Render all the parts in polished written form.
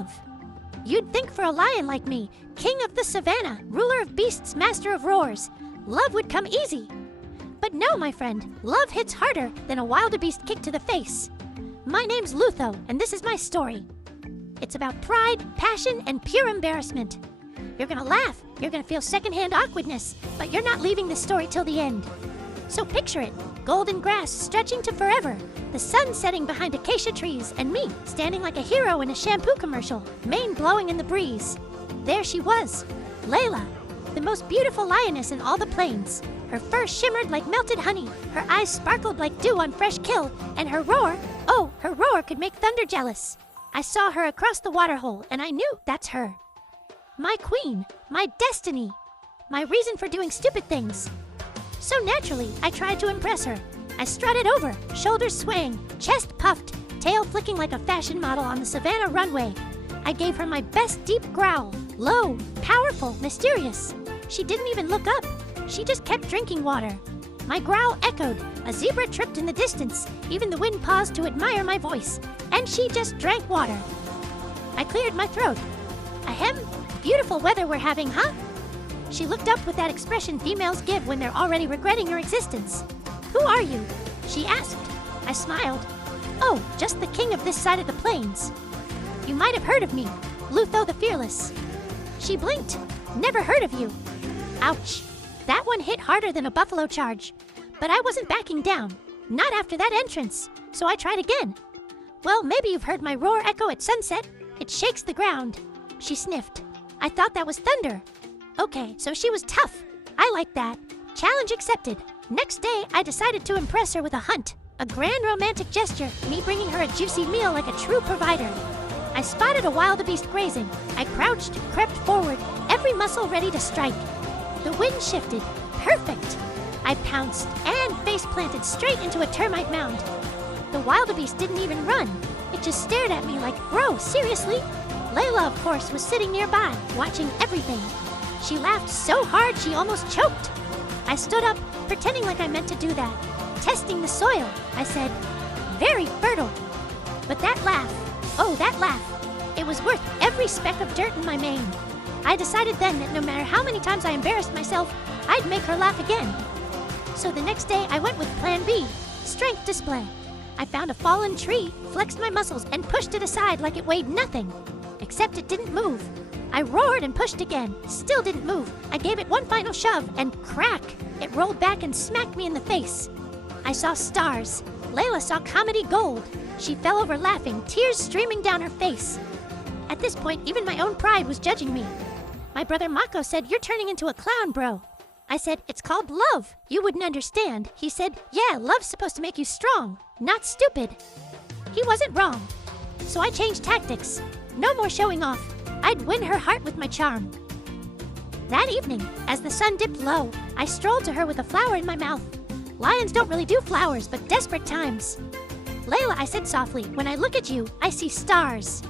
love. You'd think for a lion like me, king of the Savanna, ruler of beasts, master of roars, love would come easy. But no, my friend, love hits harder than a wildebeest kick to the face. My name's Lutho, and this is my story. It's about pride, passion, and pure embarrassment. You're gonna laugh, you're gonna feel secondhand awkwardness, but you're not leaving this story till the end. So picture it, golden grass stretching to forever, the sun setting behind acacia trees, and me standing like a hero in a shampoo commercial, mane blowing in the breeze. There she was, Layla, the most beautiful lioness in all the plains. Her fur shimmered like melted honey, her eyes sparkled like dew on fresh kill, and her roar, oh, her roar could make thunder jealous. I saw her across the waterhole, and I knew that's her. My queen, my destiny, my reason for doing stupid things. So naturally, I tried to impress her. I strutted over, shoulders swaying, chest puffed, tail flicking like a fashion model on the Savanna runway. I gave her my best deep growl, low, powerful, mysterious. She didn't even look up. She just kept drinking water. My growl echoed. A zebra tripped in the distance. Even the wind paused to admire my voice. And she just drank water. I cleared my throat. Ahem, beautiful weather we're having, huh? She looked up with that expression females give when they're already regretting your existence. Who are you? She asked. I smiled. Oh, just the king of this side of the plains. You might have heard of me, Lutho the Fearless. She blinked. Never heard of you. Ouch. That one hit harder than a buffalo charge. But I wasn't backing down. Not after that entrance. So I tried again. Well, maybe you've heard my roar echo at sunset. It shakes the ground. She sniffed. I thought that was thunder. Okay, so she was tough. I like that. Challenge accepted. Next day, I decided to impress her with a hunt. A grand romantic gesture, me bringing her a juicy meal like a true provider. I spotted a wildebeest grazing. I crouched, crept forward, every muscle ready to strike. The wind shifted. Perfect. I pounced and face planted straight into a termite mound. The wildebeest didn't even run. It just stared at me like, bro, seriously? Layla, of course, was sitting nearby, watching everything. She laughed so hard she almost choked. I stood up, pretending like I meant to do that. Testing the soil, I said, very fertile. But that laugh, oh, that laugh, it was worth every speck of dirt in my mane. I decided then that no matter how many times I embarrassed myself, I'd make her laugh again. So the next day I went with plan B, strength display. I found a fallen tree, flexed my muscles, and pushed it aside like it weighed nothing. Except it didn't move. I roared and pushed again, still didn't move. I gave it one final shove, and crack! It rolled back and smacked me in the face. I saw stars. Layla saw comedy gold. She fell over laughing, tears streaming down her face. At this point, even my own pride was judging me. My brother Mako said, "You're turning into a clown, bro." I said, "It's called love. You wouldn't understand." He said, "Yeah, love's supposed to make you strong, not stupid." He wasn't wrong. So I changed tactics. No more showing off. I'd win her heart with my charm. That evening, as the sun dipped low, I strolled to her with a flower in my mouth. Lions don't really do flowers, but desperate times. "Layla," I said softly, "when I look at you, I see stars."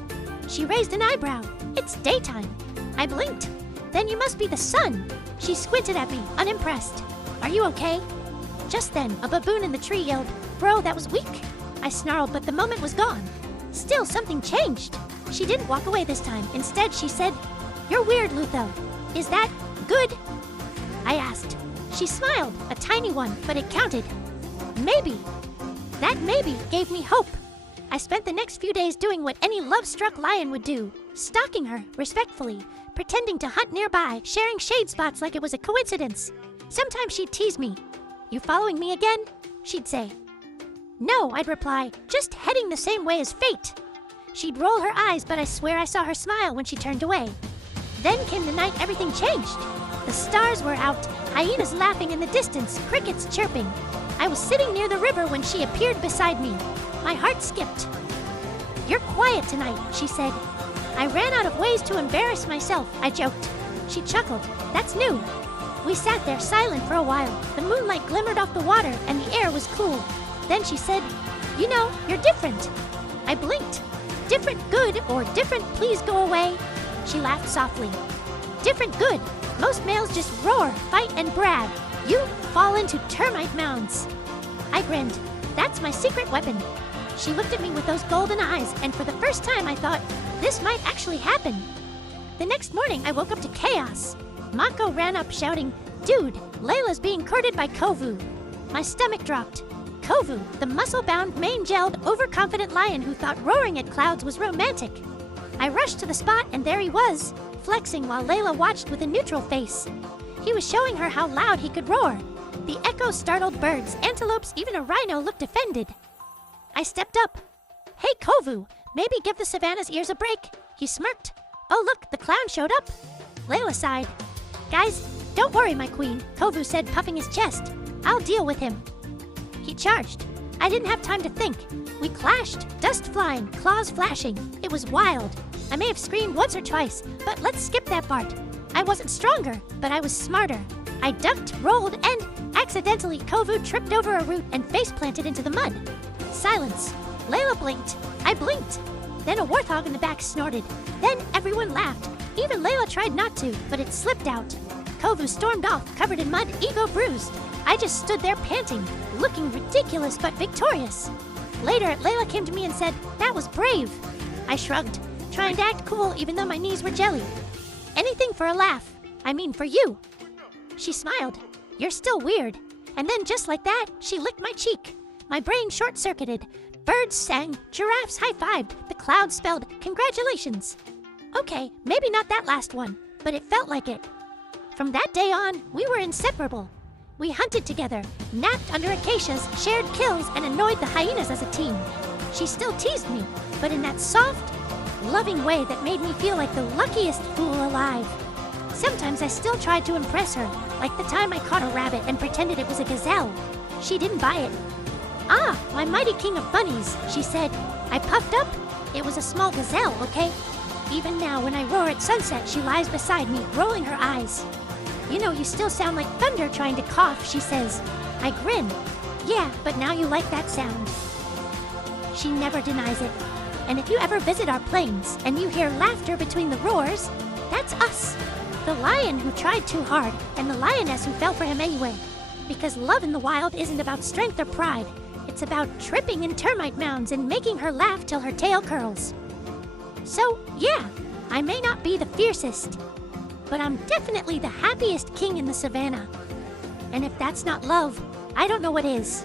She raised an eyebrow. "It's daytime." I blinked. "Then you must be the sun." She squinted at me, unimpressed. "Are you okay?" Just then, a baboon in the tree yelled, "Bro, that was weak." I snarled, but the moment was gone. Still, something changed. She didn't walk away this time. Instead, she said, "You're weird, Lutho. Is that good?" I asked. She smiled, a tiny one, but it counted. Maybe. That maybe gave me hope. I spent the next few days doing what any love-struck lion would do, stalking her respectfully, pretending to hunt nearby, sharing shade spots like it was a coincidence. Sometimes she'd tease me. "You following me again?" she'd say. "No," I'd reply, "just heading the same way as fate." She'd roll her eyes, but I swear I saw her smile when she turned away. Then came the night everything changed. The stars were out, hyenas laughing in the distance, crickets chirping. I was sitting near the river when she appeared beside me. My heart skipped. "You're quiet tonight," she said. "I ran out of ways to embarrass myself," I joked. She chuckled. "That's new." We sat there silent for a while. The moonlight glimmered off the water and the air was cool. Then she said, "You know, you're different." I blinked. "Different good or different please go away?" She laughed softly. "Different good. Most males just roar, fight, and brag. You fall into termite mounds." I grinned. "That's my secret weapon." She looked at me with those golden eyes, and for the first time I thought, This might actually happen. The next morning, I woke up to chaos. Mako ran up shouting, "Dude, Layla's being courted by Kovu." My stomach dropped. Kovu, the muscle-bound, mane-gelled, overconfident lion who thought roaring at clouds was romantic. I rushed to the spot, and there he was, flexing while Layla watched with a neutral face. He was showing her how loud he could roar. The echo startled birds, antelopes, even a rhino looked offended. I stepped up. "Hey, Kovu, maybe give the Savanna's ears a break." He smirked. "Oh, look, the clown showed up." Layla sighed. "Guys, don't worry, my queen," Kovu said, puffing his chest. "I'll deal with him." He charged. I didn't have time to think. We clashed, dust flying, claws flashing. It was wild. I may have screamed once or twice, but let's skip that part. I wasn't stronger, but I was smarter. I ducked, rolled, and accidentally Kovu tripped over a root and face-planted into the mud. Silence. Layla blinked. I blinked. Then a warthog in the back snorted. Then everyone laughed. Even Layla tried not to, but it slipped out. Kovu stormed off, covered in mud, ego bruised. I just stood there panting, looking ridiculous but victorious. Later, Layla came to me and said, "That was brave." I shrugged, trying to act cool even though my knees were jelly. "Anything for a laugh. I mean for you." She smiled. "You're still weird." And then just like that, she licked my cheek. My brain short-circuited. Birds sang, giraffes high-fived, the clouds spelled, "Congratulations." Okay, maybe not that last one, but it felt like it. From that day on, we were inseparable. We hunted together, napped under acacias, shared kills, and annoyed the hyenas as a team. She still teased me, but in that soft, loving way that made me feel like the luckiest fool alive. Sometimes I still tried to impress her, like the time I caught a rabbit and pretended it was a gazelle. She didn't buy it. "Ah, my mighty king of bunnies," she said. I puffed up. It was a small gazelle, okay? Even now, when I roar at sunset, she lies beside me, rolling her eyes. "You know, you still sound like thunder trying to cough," she says. I grin. "Yeah, but now you like that sound." She never denies it. And if you ever visit our plains and you hear laughter between the roars, that's us. The lion who tried too hard and the lioness who fell for him anyway. Because love in the wild isn't about strength or pride. It's about tripping in termite mounds and making her laugh till her tail curls. So, yeah, I may not be the fiercest, but I'm definitely the happiest king in the savannah. And if that's not love, I don't know what is.